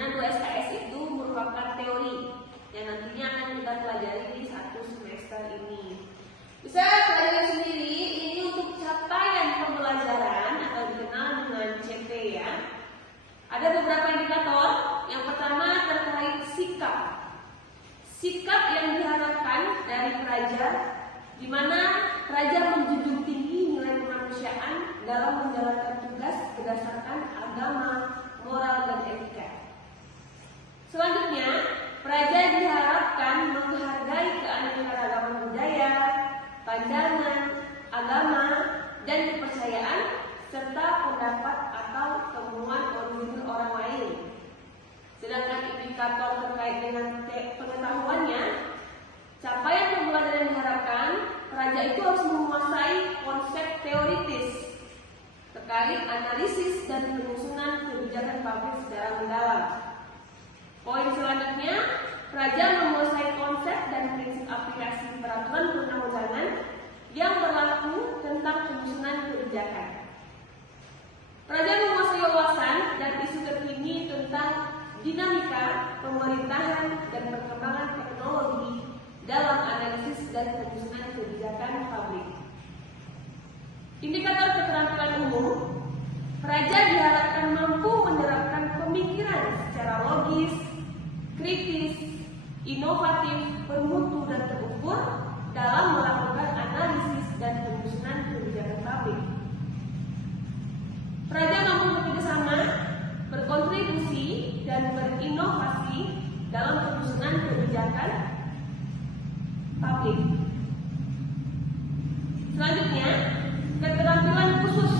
mana 2 SKS itu merupakan teori yang nantinya akan kita pelajari di 1 semester ini. Bisa pelajari sendiri, ini untuk capaian pembelajaran atau dikenal dengan CP ya. Ada beberapa indikator. Yang pertama terkait sikap. Sikap yang diharapkan dari peraja, di mana peraja menjunjung tinggi nilai kemanusiaan dalam menjalankan tugas berdasarkan agama, moral, dan etika. Selanjutnya, peraja diharapkan menghargai keanekaragaman budaya, pandangan, agama, dan kepercayaan, serta pendapat atau temuan original orang lain. Sedangkan indikator terkait dengan pengetahuannya, capaian pembelajaran yang diharapkan, peraja itu harus menguasai konsep teoritis terkait analisis dan penyusunan kebijakan publik secara mendalam. Poin selanjutnya, peraja menguasai konsep dan prinsip aplikasi peraturan perundang-undangan yang berlaku tentang penyusunan kebijakan. Peraja menguasai wawasan dan isu terkini tentang dinamika pemerintahan dan perkembangan teknologi dalam analisis dan penyusunan kebijakan publik. Indikator keterampilan umum, peraja diharapkan mampu menerapkan pemikiran secara logis, kritis, inovatif, bermutu, dan terukur dalam melakukan analisis dan penyusunan kebijakan publik. Peraja mampu bekerjasama, berkontribusi, dan berinovasi dalam penyusunan kebijakan publik. Selanjutnya, keterampilan khusus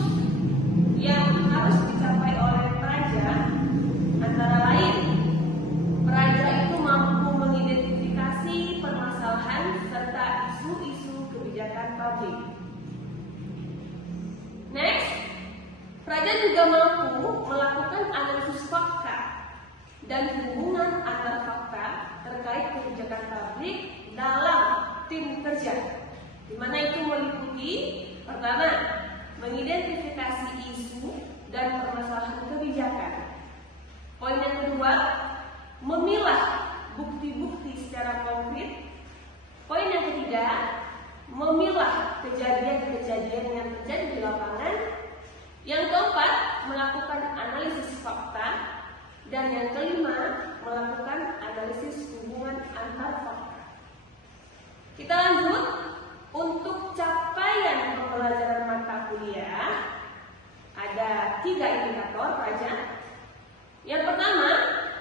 yang harus dicapai oleh peraja antara lain, peraja itu mampu mengidentifikasi permasalahan serta isu-isu kebijakan publik. Next, peraja juga mampu melakukan analisis fakta dan hubungan antar fakta terkait kebijakan publik dalam tim kerja, di mana itu meliputi pertama, mengidentifikasi isu dan permasalahan kebijakan. Poin yang kedua, memilah bukti-bukti secara konkret. Poin yang ketiga, memilah kejadian-kejadian yang terjadi di lapangan. Yang keempat, melakukan analisis fakta. Dan yang kelima, melakukan analisis hubungan antar fakta. Kita lanjut. Untuk capaian pembelajaran mata kuliah, ada 3 indikator peraja. Yang pertama,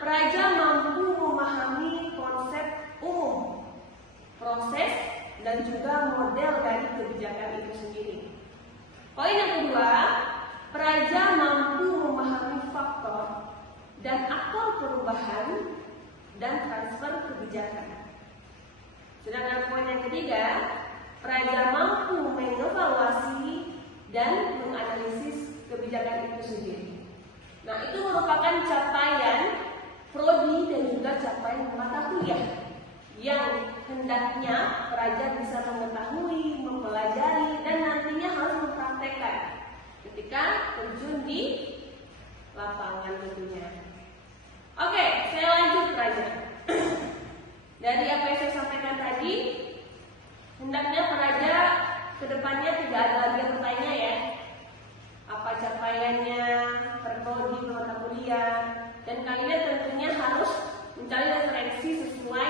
peraja mampu memahami konsep umum, proses, dan juga model dari kebijakan itu sendiri. Poin yang kedua, peraja mampu memahami faktor dan aktor perubahan dan transfer kebijakan. Sedangkan poin yang ketiga, peraja mampu mengevaluasi dan menganalisis kebijakan itu sendiri. Nah, itu merupakan capaian prodi dan juga capaian mata kuliah yang hendaknya peraja bisa mengetahui, mempelajari, dan nantinya harus mempraktekkan ketika terjun di lapangan tentunya. Oke, saya lanjut peraja. Dari apa yang saya sampaikan tadi, hendaknya peraja kedepannya tidak ada lagi yang bertanya ya, apa capaiannya, prodi, mata kuliah, dan kalian tentunya harus mencari referensi sesuai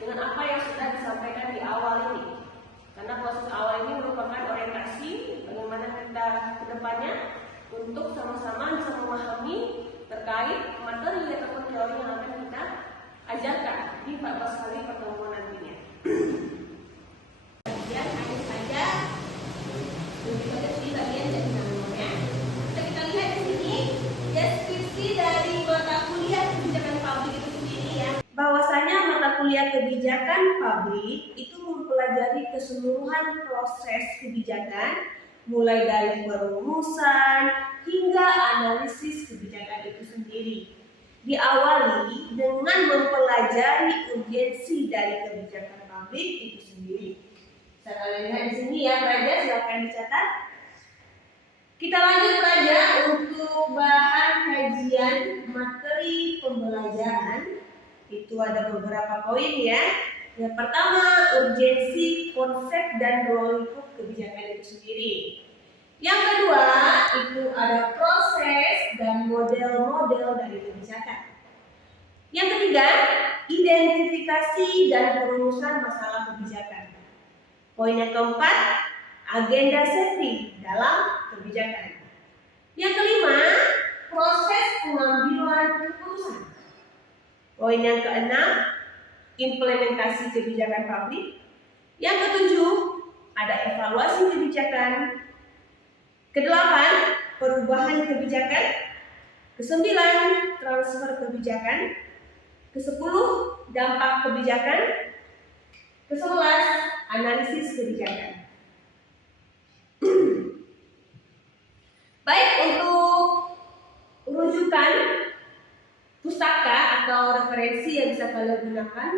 dengan apa yang sudah disampaikan di awal ini. Karena proses awal ini merupakan orientasi bagaimana kita kedepannya untuk sama-sama bisa memahami terkait materi ataupun teori yang akan kita ajarkan di 14 kali pertemuan nantinya. Dan hanya saja lebih pada di bagian jadi namanya. Kita lihat di sini deskripsi dari mata kuliah kebijakan publik itu sendiri ya. Bahwasanya mata kuliah kebijakan publik itu mempelajari keseluruhan proses kebijakan, mulai dari perumusan hingga analisis kebijakan itu sendiri. Diawali dengan mempelajari urgensi dari kebijakan publik itu sendiri. Bisa kalian lihat di sini ya, peraja, silakan dicatat. Kita lanjut peraja untuk bahan kajian materi pembelajaran. Itu ada beberapa poin ya. Yang pertama, urgensi, konsep, dan ruang lingkup kebijakan itu sendiri. Yang kedua, itu ada proses dan model-model dari kebijakan. Yang ketiga, identifikasi dan perumusan masalah kebijakan. Poin yang keempat, agenda setting dalam kebijakan. Yang kelima, proses pengambilan keputusan. Poin yang keenam, implementasi kebijakan publik. Yang ketujuh, ada evaluasi kebijakan. Kedelapan, perubahan kebijakan. Kesembilan, transfer kebijakan. Kesepuluh, dampak kebijakan. Kesebelas, analisis kebijakan. Baik, untuk rujukan pustaka atau referensi yang bisa kalian gunakan,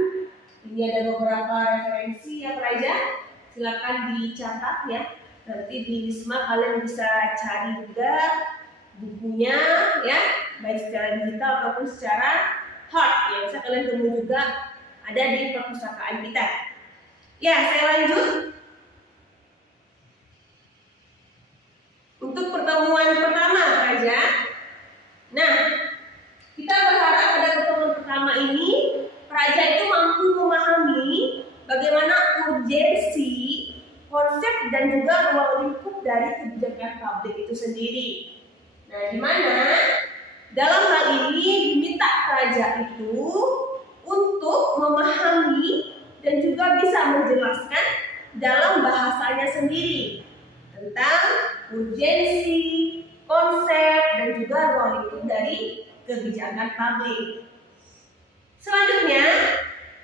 ini ada beberapa referensi ya pelajar. Silakan dicatat ya. Nanti di Wisma kalian bisa cari juga bukunya ya, baik secara digital ataupun secara hard ya, bisa kalian temui juga ada di perpustakaan kita. Ya, saya lanjut. Untuk pertemuan pertama saja. Nah, kita berharap pada pertemuan pertama ini pelajar itu mampu memahami bagaimana urgensi, konsep dan juga ruang lingkup dari kebijakan publik itu sendiri. Nah, di mana dalam hal ini diminta pelajar itu untuk memahami dan juga bisa menjelaskan dalam bahasanya sendiri tentang urgensi, konsep dan juga ruang lingkup dari kebijakan publik. Selanjutnya,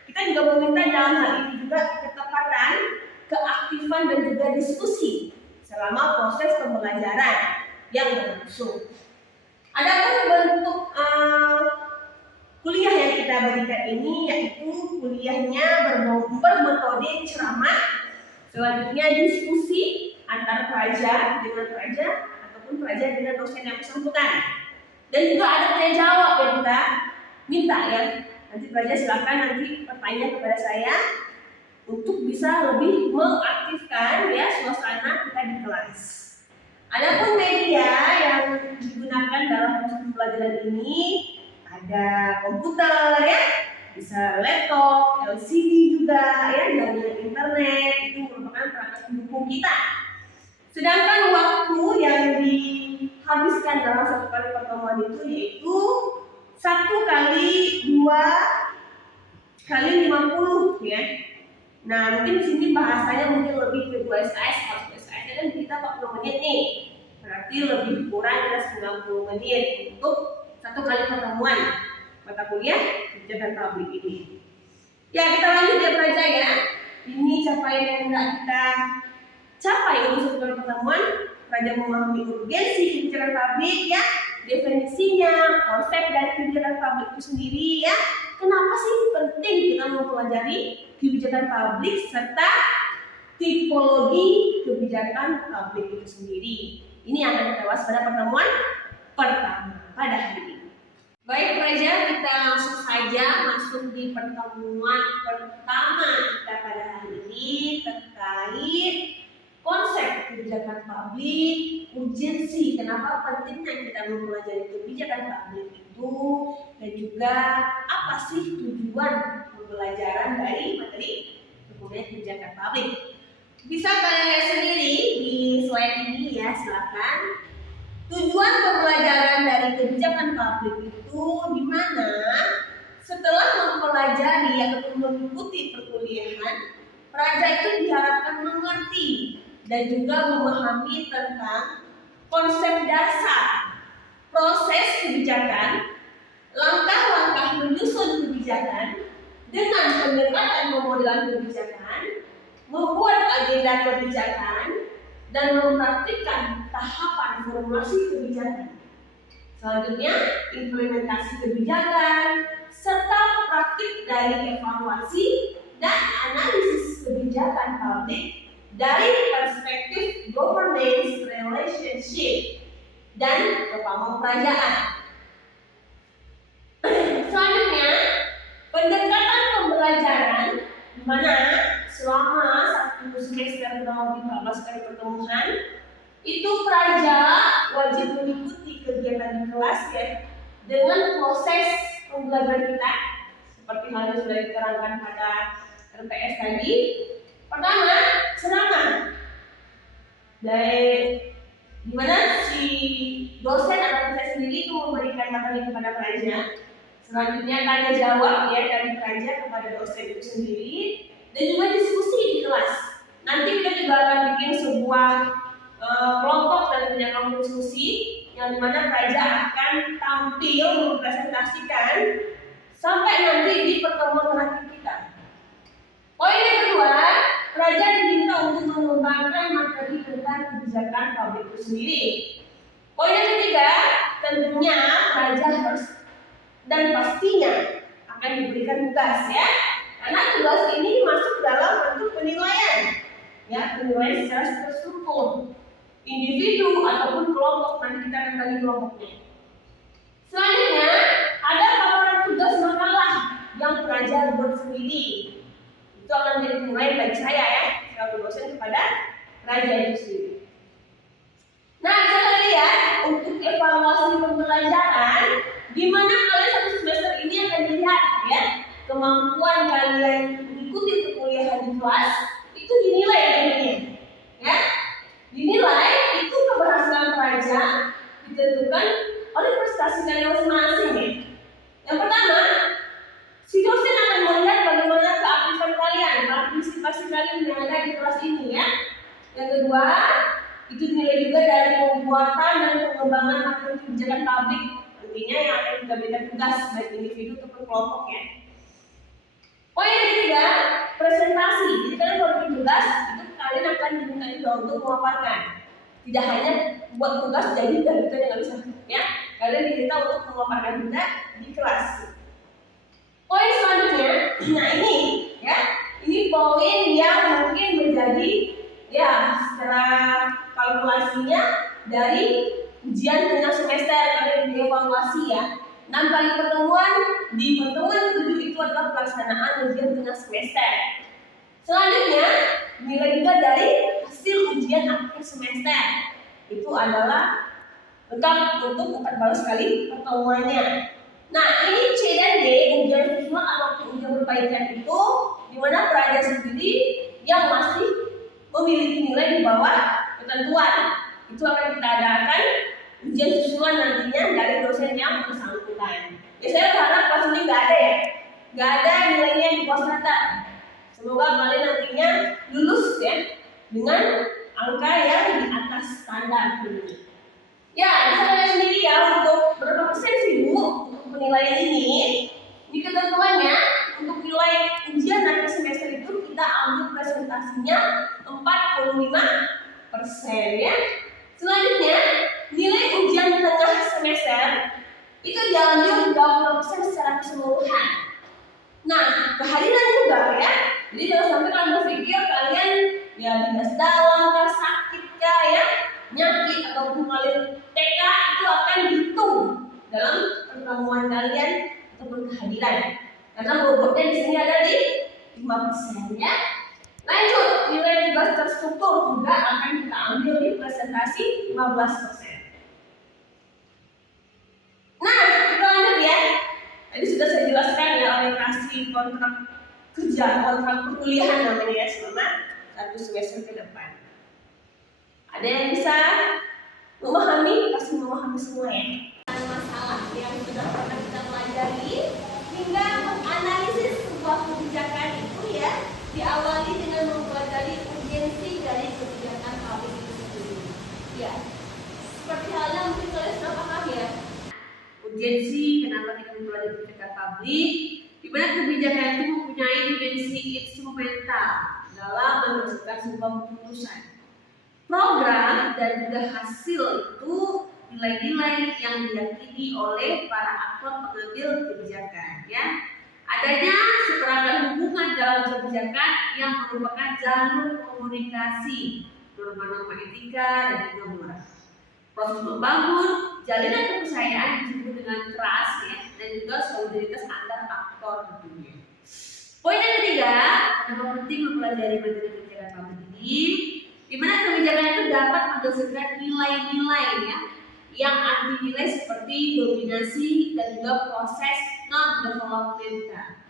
kita juga meminta dalam hal ini juga ketepatan, keaktifan dan juga diskusi selama proses pembelajaran yang berlangsung. Adapun bentuk kuliah yang kita berikan ini yaitu kuliahnya bermetode ceramah, selanjutnya diskusi antara pelajar dengan pelajar ataupun pelajar dengan dosen yang bersangkutan, dan juga ada tanya jawab yang kita minta ya. Nanti pelajar silakan nanti bertanya kepada saya untuk bisa lebih mengaktifkan ya suasana kita di kelas. Adapun media yang digunakan dalam proses pembelajaran ini ada komputer ya, bisa laptop, LCD juga ya, jaringan internet itu merupakan perangkat pendukung kita. Sedangkan waktu yang dihabiskan dalam satu kali pertemuan itu yaitu 1 kali 2 kali 50 ya. Nah, mungkin di sini bahasanya mungkin lebih ke 2 SKS, kalau SKS kan kita 40 menit nih. Berarti lebih kurang kita 90 menit untuk 1 kali pertemuan mata kuliah kebijakan publik ini. Ya, kita lanjut ya pelajar ya. Ini capaian yang hendak kita capai untuk 1 kali pertemuan. Pelajar memahami urgensi kebijakan publik ya, definisinya, konsep dari kebijakan publik itu sendiri ya. Kenapa sih penting kita mempelajari kebijakan publik serta tipologi kebijakan publik itu sendiri. Ini yang akan kita bahas pada pertemuan pertama pada hari ini. Baik pelajar, kita langsung saja masuk di pertemuan pertama kita pada hari ini terkait konsep kebijakan publik, urgensi, kenapa pentingnya kita mempelajari kebijakan publik itu, dan juga apa sih tujuan pembelajaran dari materi dokumen kebijakan publik. Bisa kalian lihat sendiri di slide ini ya, silakan. Tujuan pembelajaran dari kebijakan publik itu di mana setelah mempelajari ataupun mengikuti perkuliahan, pelajar itu diharapkan mengerti dan juga memahami tentang konsep dasar, proses kebijakan, langkah-langkah menyusun kebijakan dengan pendekatan pemodelan kebijakan, membuat agenda kebijakan, dan mempraktikkan tahapan formulasi kebijakan. Selanjutnya, implementasi kebijakan, serta praktik dari evaluasi dan analisis kebijakan publik dari perspektif governance relationship dan kepemudaan. Selanjutnya, mana selama satu semester kurang lebih 14 kali pertemuan itu praja wajib mengikuti kegiatan di kelas ya dengan proses pembelajaran kita seperti halnya sudah diterangkan pada RPS tadi. Pertama, ceramah dari dimana si dosen atau saya sendiri itu memberikan materi kepada praja. Selanjutnya tanya jawab ya dari praja kepada dosen itu sendiri dan juga diskusi di kelas. Nanti kita juga akan bikin sebuah kelompok dan punya kelompok diskusi yang dimana praja akan tampil mempresentasikan sampai nanti di pertemuan terakhir kita. Poin yang kedua, praja diminta untuk mengembangkan materi tentang kebijakan publik itu sendiri. Poin yang ketiga, tentunya praja harus dan pastinya akan diberikan tugas ya, karena tugas ini masuk dalam bentuk penilaian ya, penilaian secara terstruktur individu ataupun kelompok, nanti kita akan bagi kelompoknya. Selanjutnya ada paparan tugas makalah yang pelajar buat sendiri, itu akan menjadi penilaian bagi saya ya selaku dosen kepada pelajar itu sendiri. Nah, kita lihat untuk evaluasi pembelajaran di mana kalian satu semester ini akan dilihat ya kemampuan kalian mengikuti perkuliahan di kelas itu dinilai tentunya ya. Dinilai itu keberhasilan pelajar ditentukan oleh prestasi kalian masing-masing ya. Yang pertama, si dosen akan melihat bagaimana keaktifan kalian, partisipasi kalian yang ada di kelas ini ya. Yang kedua, itu dinilai juga dari pembuatan dan pengembangan materi kebijakan publik. Nantinya yang akan kita berikan tugas baik individu ataupun kelompok ya. Poin yang ketiga, presentasi. Jadi kalian kalau bikin tugas, itu kalian akan diminta juga untuk memaparkan. Tidak hanya buat tugas jadi dan kita nggak bisa ya. Kalian diminta untuk memaparkan juga di kelas. Poin selanjutnya, nah ini ya, ini poin yang mungkin menjadi ya secara kalkulasinya dari ujian tengah semester kalian dievaluasi ya. 6 kali pertemuan, di pertemuan ke-7 itu adalah pelaksanaan ujian tengah semester. Selanjutnya, nilai juga dari hasil ujian akhir semester. Itu adalah lengkap untuk 14 kali pertemuannya. Nah, ini C dan D, ujian susulan atau ujian perbaikan itu di mana pelajar sendiri yang masih memiliki nilai di bawah ketentuan. Itu akan kita adakan ujian susulan nantinya dari dosen yang bersangkutan. Ya saya berharap kelas ini nggak ada ya, nggak ada nilainya di bawah standar. Semoga kalian nantinya lulus ya dengan angka yang di atas standar dulu. Ya, bisa lihat sendiri ya untuk berapa persen sih Bu untuk penilaian ini. Di ketentuannya untuk nilai ujian akhir semester itu kita ambil presentasinya 45% ya. Selanjutnya nilai ujian tengah semester itu diambil 20% secara keseluruhan. Nah, kehadiran juga ya. Jadi jangan sampai kalian berpikir kalian ya dinas dalam kah, sakit kah ya, nyakit ataupun kalian TK itu akan dihitung dalam pertemuan kalian ataupun kehadiran. Karena bobotnya di sini ada di 5% ya. Lanjut, nilai tugas terstruktur juga akan kita ambil di presentasi 15%. Nah, kita lanjut ya. Tadi sudah saya jelaskan ya orientasi kontrak kerja, kontrak perkuliahan namanya ya selama 1 semester ke depan. Ada yang bisa memahami? Pasti memahami semua ya. Masalah yang sudah pernah kita pelajari hingga menganalisis sebuah kebijakan itu ya diawali dengan mempelajari urgensi dari kebijakan publik itu sendiri. Ya, seperti halnya mungkin kalian sudah paham ya. Urgensi kenapa kita mempelajari kebijakan publik? Di mana kebijakan itu mempunyai dimensi instrumental dalam menghasilkan sebuah keputusan. Program dan juga hasil itu nilai-nilai yang diyakini oleh para aktor pengambil kebijakan ya. Adanya seperangkat hubungan dalam kebijakan yang merupakan jalur komunikasi, norma-norma etika dan juga moral. Proses membangun jalinan kepercayaan disebut dengan trust ya, dan juga solidaritas antar aktor tentunya. Poin yang ketiga, kenapa penting mempelajari materi kebijakan publik ini? Di mana kebijakan itu dapat menghasilkan nilai-nilai ya, yang anti nilai seperti dominasi dan juga proses non-developmental.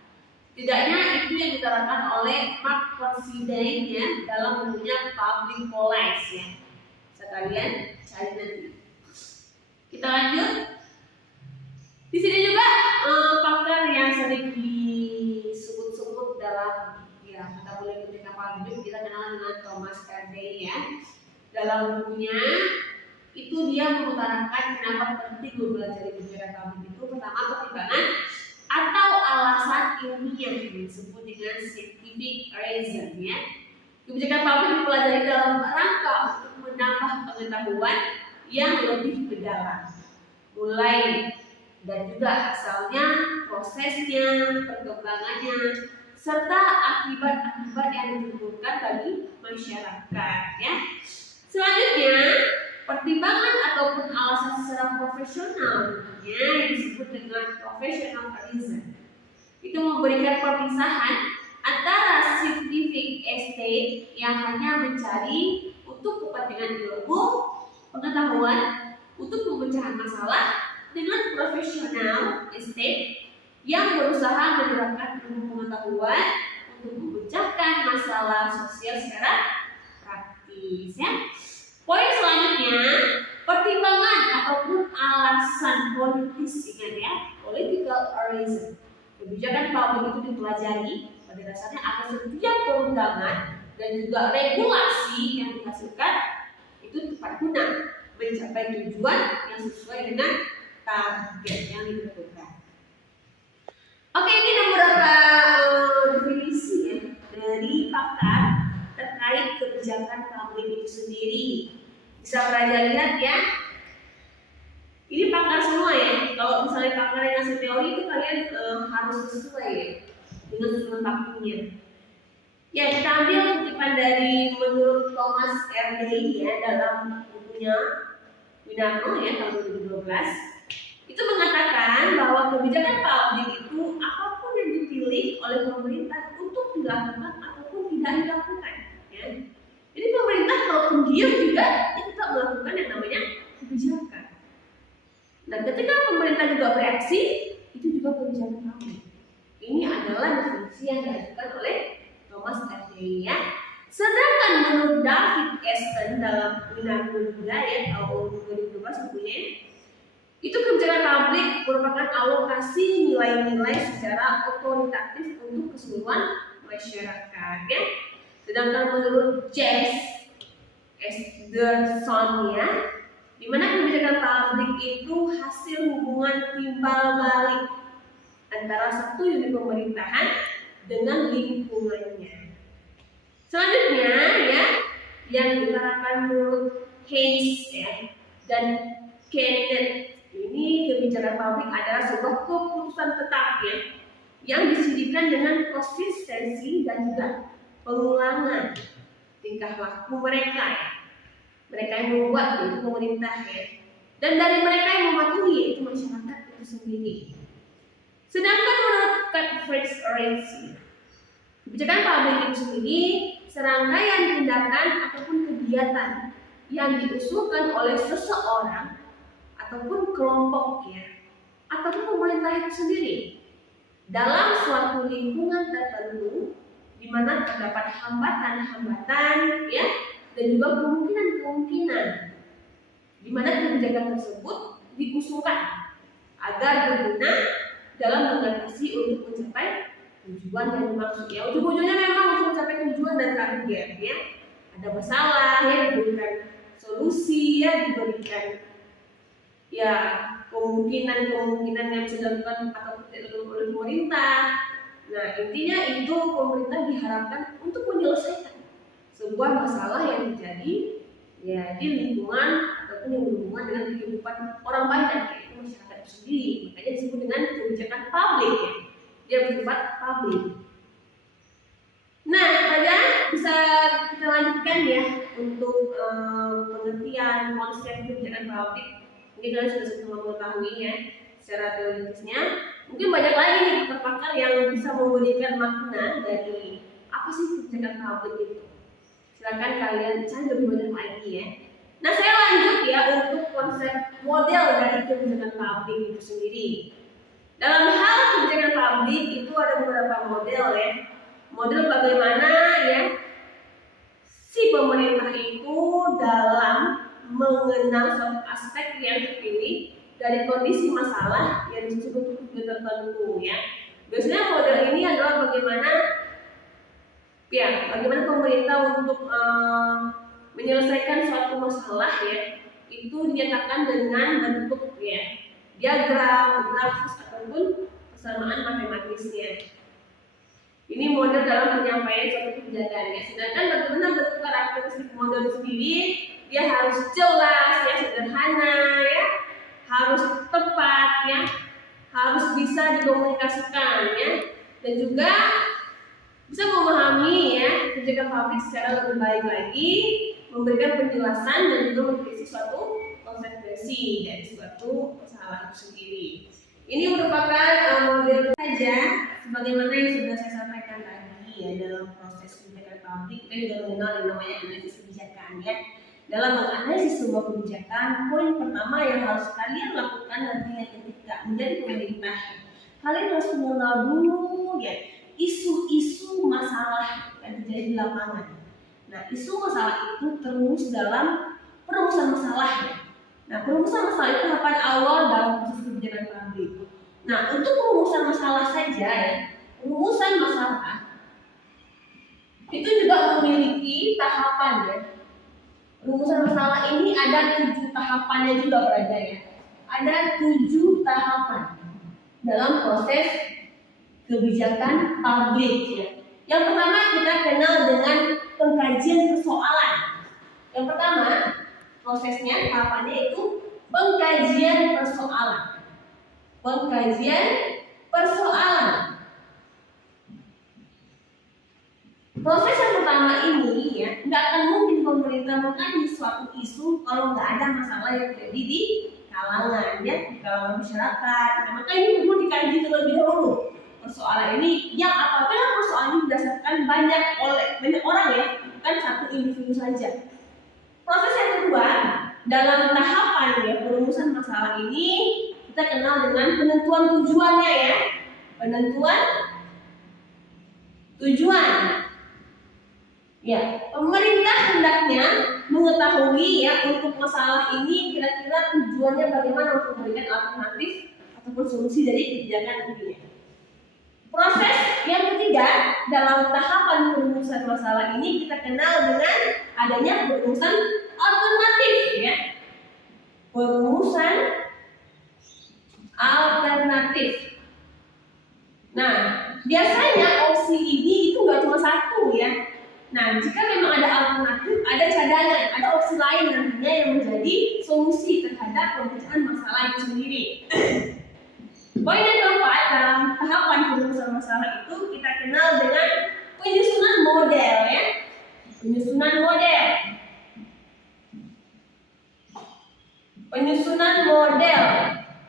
Tidaknya itu yang diterangkan oleh Mark Considine ya dalam bukunya Public Policy ya. Sekalian cari nanti. Kita lanjut. Di sini juga pakar yang sering disebut-sebut dalam ya kita boleh kebijakan publik, kita kenal dengan Thomas Carday ya. Dalam bukunya itu dia mengutarakan kenapa penting mempelajari kebijakan publik itu. Pertama, pertimbangan atau alasan ilmiah yang disebut dengan scientific reason ya. Kebijakan publik dipelajari dalam rangka untuk menambah pengetahuan yang lebih mendalam, mulai dan juga asalnya, prosesnya, perkembangannya, serta akibat-akibat yang ditimbulkan bagi masyarakat ya. Selanjutnya, pertimbangan ataupun alasan secara profesional yang disebut dengan professional reason itu memberikan perpisahan antara scientific estate yang hanya mencari untuk kepentingan ilmu, pengetahuan, untuk pemecahan masalah, dengan profesional estate yang berusaha menerapkan ilmu pengetahuan untuk memecahkan masalah sosial secara praktis ya. Poin selanjutnya, pertimbangan ataupun alasan politis ya, political reason. Kebijakan publik itu dipelajari pada dasarnya agar setiap perundangan dan juga regulasi yang dihasilkan itu tepat guna mencapai tujuan yang sesuai dengan target yang ditentukan. Oke, ini ada beberapa definisi ya dari pakar terkait kebijakan publik itu sendiri. Bisa kalian lihat ya. Ini pakar semua ya. Kalau misalnya pakar yang ngasih teori itu kalian harus sesuai ya dengan selengkapnya. Ya, kita ambil kutipan dari menurut Thomas Carday ya dalam bukunya Winarno ya tahun 2012. Itu mengatakan bahwa kebijakan publik itu apapun yang dipilih oleh pemerintah untuk dilakukan ataupun tidak dilakukan ya. Jadi pemerintah kalaupun diam juga dia tetap melakukan yang namanya kebijakan. Nah, ketika pemerintah juga bereaksi, itu juga kebijakan publik. Ini adalah definisi yang diajukan oleh Thomas Carday ya. Sedangkan menurut David Easton dalam Winarno juga ya tahun 2012 bukunya, itu kebijakan publik merupakan alokasi nilai-nilai secara otoritatif untuk keseluruhan masyarakat ya. Sedangkan menurut James Ederson ya, di mana kebijakan publik itu hasil hubungan timbal balik antara satu unit pemerintahan dengan lingkungannya. Selanjutnya ya, yang diutarakan menurut Hayes ya dan Kenneth, ini kebijakan publik adalah sebuah keputusan tetap ya yang disidikkan dengan konsistensi dan juga pengulangan tingkah laku mereka ya. Mereka yang membuat yaitu pemerintah ya, dan dari mereka yang mematuhi yaitu masyarakat itu sendiri. Sedangkan menurut Fritz Ricci, kebijakan publik itu sendiri serangkaian tindakan ataupun kegiatan yang diusulkan oleh seseorang ataupun kelompok ya, ataupun pemerintah itu sendiri dalam suatu lingkungan tertentu di mana terdapat hambatan-hambatan ya dan juga kemungkinan-kemungkinan di mana kebijakan tersebut diusulkan agar berguna dalam mengatasi untuk mencapai tujuan yang dimaksud ya. Ujung-ujungnya memang untuk mencapai tujuan dan target ya. Ada masalah ya, diberikan solusi ya, diberikan ya kemungkinan-kemungkinan yang bisa dilakukan atau tidak dilakukan oleh pemerintah. Nah, intinya itu pemerintah diharapkan untuk menyelesaikan sebuah masalah yang terjadi ya di lingkungan ataupun yang berhubungan dengan kehidupan orang banyak yaitu masyarakat itu sendiri. Makanya disebut dengan kebijakan publik ya. Dia bersifat publik. Nah, pelajaran bisa kita lanjutkan ya untuk pengertian konsep kebijakan publik. Ini kalian sudah semua mengetahui ya. secara teoritisnya. Mungkin banyak lagi nih pakar-pakar yang bisa memberikan makna dari apa sih kebijakan publik itu. Silakan kalian cari lebih banyak lagi ya. Nah, saya lanjut ya untuk konsep model dari kebijakan publik itu sendiri. Dalam hal kebijakan publik itu ada beberapa model ya. Model bagaimana ya si pemerintah itu dalam mengenal suatu aspek yang terpilih dari kondisi masalah yang cukup tertentu ya. Biasanya model ini adalah bagaimana pemerintah untuk menyelesaikan suatu masalah ya, itu dinyatakan dengan bentuk ya diagram, grafis ataupun persamaan matematisnya. Ini model dalam penyampaian suatu kebijakan ya. Sedangkan bagaimana bentuk karakteristik model sendiri, dia harus jelas ya, sederhana ya, harus tepat ya, harus bisa dikomunikasikan ya, dan juga bisa memahami ya kebijakan publik secara lebih baik lagi, memberikan penjelasan dan juga memiliki suatu konsekuensi dari suatu masalah itu sendiri. Ini merupakan model saja sebagaimana yang sudah saya sampaikan tadi ya, dalam proses kebijakan publik kita juga mengenal yang namanya analisis kebijakan ya. Dalam menganalisis sebuah kebijakan, poin pertama yang harus kalian lakukan nantinya ketika menjadi pemerintah, kalian harus mengenal dulu ya isu-isu masalah yang terjadi di lapangan. Nah, isu masalah itu terus dalam perumusan masalah ya. Nah, perumusan masalah itu tahapan awal dalam proses kebijakan publik. Nah, untuk perumusan masalah saja ya, perumusan masalah itu juga memiliki tahapan ya. Perumusan masalah ini ada 7 tahapannya juga berada ya. Ada 7 tahapan dalam proses kebijakan publik ya. Yang pertama kita kenal dengan pengkajian persoalan. Yang pertama prosesnya tahapannya itu pengkajian persoalan. Pengkajian persoalan. Proses yang pertama ini ya, nggak akan mungkin pemerintah mengkaji suatu isu kalau nggak ada masalah yang terjadi di kalangan ya, di kalangan masyarakat. Nah, maka ini perlu dikaji terlebih dahulu. Persoalan ini yang apabila persoalan ini didasarkan banyak orang ya, bukan satu individu saja. Proses yang kedua dalam tahapan ya perumusan masalah ini kita kenal dengan penentuan tujuannya ya. Penentuan tujuan. Ya, pemerintah hendaknya mengetahui ya untuk masalah ini kira-kira tujuannya bagaimana untuk memberikan alternatif ataupun solusi dari kebijakan ini. Proses yang ketiga dalam tahapan perumusan masalah ini kita kenal dengan adanya perumusan alternatif ya. Perumusan alternatif. Nah, biasanya opsi ini itu nggak cuma satu ya. Nah, jika memang ada alternatif, ada cadangan, ada opsi lain nantinya yang menjadi solusi terhadap pemecahan masalah itu sendiri. Poin yang keempat dalam tahapan perumusan masalah itu kita kenal dengan penyusunan model ya. Penyusunan model. Penyusunan model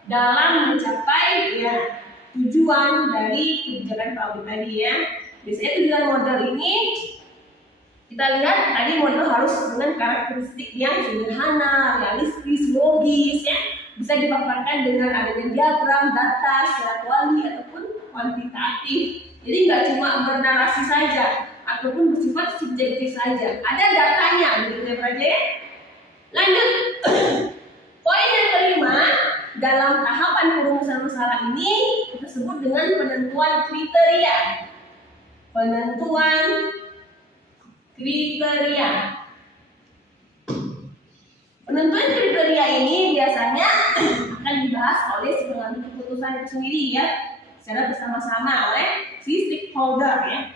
dalam mencapai ya tujuan dari kebijakan publik tadi ya. Biasanya tujuan model ini kita lihat tadi model harus dengan karakteristik yang sederhana, realistis, logis ya. Bisa dipaparkan dengan adanya diagram, data, secara kuali ataupun kuantitatif. Jadi nggak cuma bernarasi saja ataupun bersifat subjektif saja. Ada datanya, begitu ya. Lanjut. Poin yang kelima dalam tahapan perumusan masalah ini kita sebut dengan penentuan kriteria. Penentuan kriteria. Penentuan kriteria ini biasanya akan dibahas oleh si pengambil keputusan itu sendiri ya, secara bersama-sama oleh si stakeholder ya.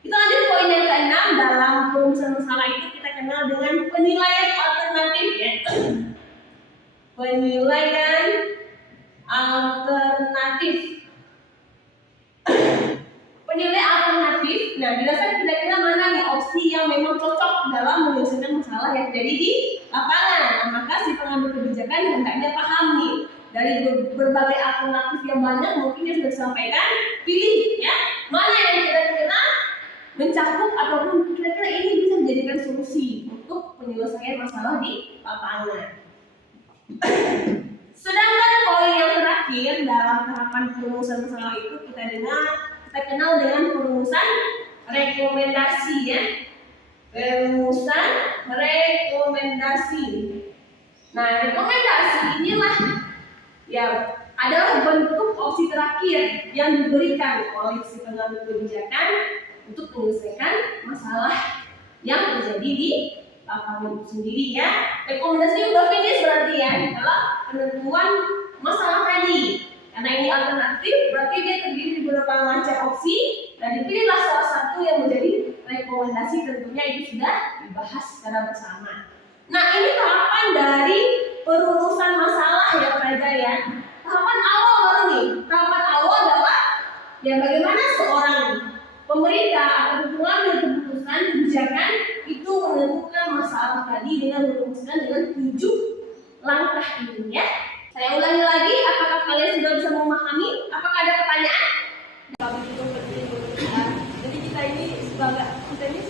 Kita lanjut poin yang keenam dalam perumusan masalah itu kita kenal dengan penilaian alternatif ya. Penilaian alternatif. Penilaian alternatif. Nah, dirasakan kira-kira mana nih opsi yang memang cocok dalam menyelesaikan masalah yang terjadi di lapangan. Nah, maka si pengambil kebijakan hendaknya paham nih Dari berbagai alternatif yang banyak mungkin yang sudah disampaikan, pilih ya mana yang kira-kira mencakup ataupun kira-kira ini bisa menjadikan solusi untuk penyelesaian masalah di lapangan. Sedangkan poin yang terakhir dalam tahapan perumusan masalah itu kita kenal dengan perumusan rekomendasi ya. Perumusan rekomendasi. Nah, rekomendasi inilah yang adalah bentuk opsi terakhir yang diberikan oleh si pengambil kebijakan untuk menyelesaikan masalah yang terjadi di lapangan itu sendiri ya. Rekomendasi udah finish berarti ya dalam penentuan masalah tadi. Karena ini alternatif, berarti dia terdiri dari beberapa macam opsi dan dipilihlah salah satu yang menjadi rekomendasi. Tentunya itu sudah dibahas secara bersama. Nah, ini tahapan dari perumusan masalah ya Praja ya. Tahapan awal baru nih. Tahapan awal adalah ya bagaimana seorang pemerintah atau pengambil keputusan kebijakan itu menentukan masalah tadi dengan merumuskan dengan 7 langkah ini ya. Saya ulangi lagi, apakah kalian sudah bisa memahami? Apakah ada pertanyaan? Jadi kita ini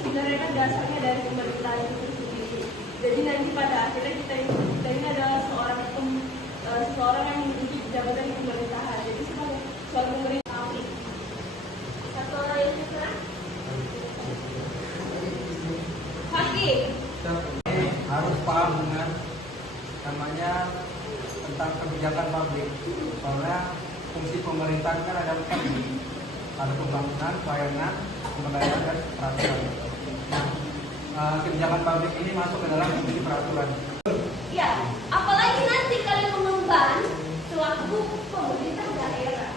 sebenarnya kan dasarnya dari pemerintahan itu sendiri. Jadi nanti pada akhirnya kita ini adalah seorang yang menduduki jabatan di pemerintahan. Jadi sebagai suatu pemerintah. Satu orang yang terserah. Hakim. Harus paham dengan namanya tentang kebijakan publik. Soalnya fungsi pemerintahan kan ada 4, ada pembangunan, pelayanan, pemberdayaan dan peraturan. Nah, kebijakan publik ini masuk ke dalam fungsi peraturan. Ya, apalagi nanti kalian mengemban selaku pemerintah daerah.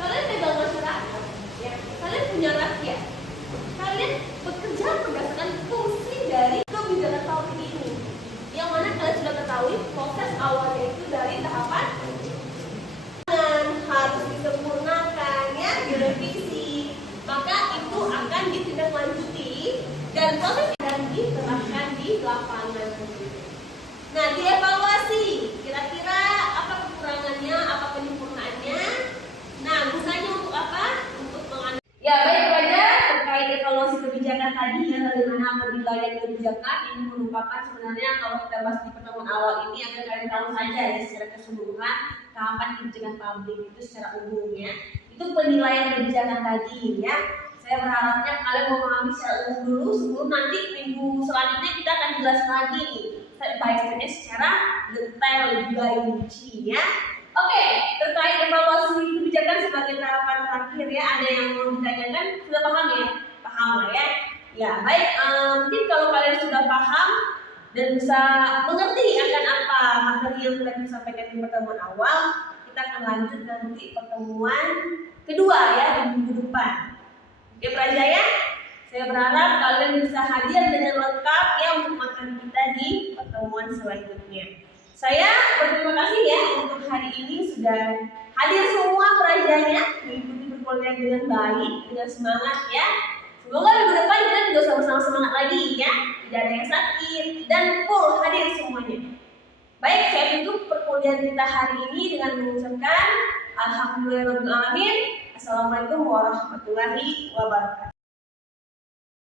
Kalian pegang masyarakat, ya. Kalian punya rakyat. Kalian bekerja berdasarkan fungsi dari kebijakan publik ini. Yang mana kalian sudah ketahui proses awalnya itu dari tahapan harus disempurnakan, ya, direvisi. Maka itu akan ditindaklanjuti dan proses akan diterapkan di lapangan. Nah, dievaluasi kira-kira apa kekurangannya, apa penyempurnaannya. Nah, gunanya untuk apa? Untuk menganalisis. Ya baik Praja, terkait evaluasi kebijakan tadi ya, bagaimana penilaian kebijakan ini merupakan sebenarnya kalau kita bahas di pertemuan awal ini agar kalian tahu saja ya secara keseluruhan tahapan kebijakan publik itu secara umum ya. Itu penilaian kebijakan tadi ya. Saya berharapnya kalian memahami secara umum dulu sebelum nanti minggu selanjutnya kita akan jelas lagi nih step by step secara detail juga rinci ya. Oke, terkait evaluasi kebijakan sebagai tahapan terakhir ya, ada yang mau ditanyakan? Sudah paham ya? Paham lah ya. Ya baik, mungkin kalau kalian sudah paham dan bisa mengerti akan apa materi yang sudah disampaikan di pertemuan awal, kita akan lanjut nanti pertemuan kedua ya di minggu depan. Oke Praja ya, saya berharap kalian bisa hadir dengan lengkap ya untuk materi kita di pertemuan selanjutnya. Saya berterima kasih ya untuk hari ini sudah hadir semua Prajanya, mengikuti perkuliahan dengan baik, dengan semangat ya. Semoga minggu depan kita juga sama-sama semangat lagi ya, tidak ada yang sakit dan full hadir semuanya. Baik, saya tutup perkuliahan kita hari ini dengan mengucapkan Alhamdulillahirobbilalamin. Assalamualaikum warahmatullahi wabarakatuh.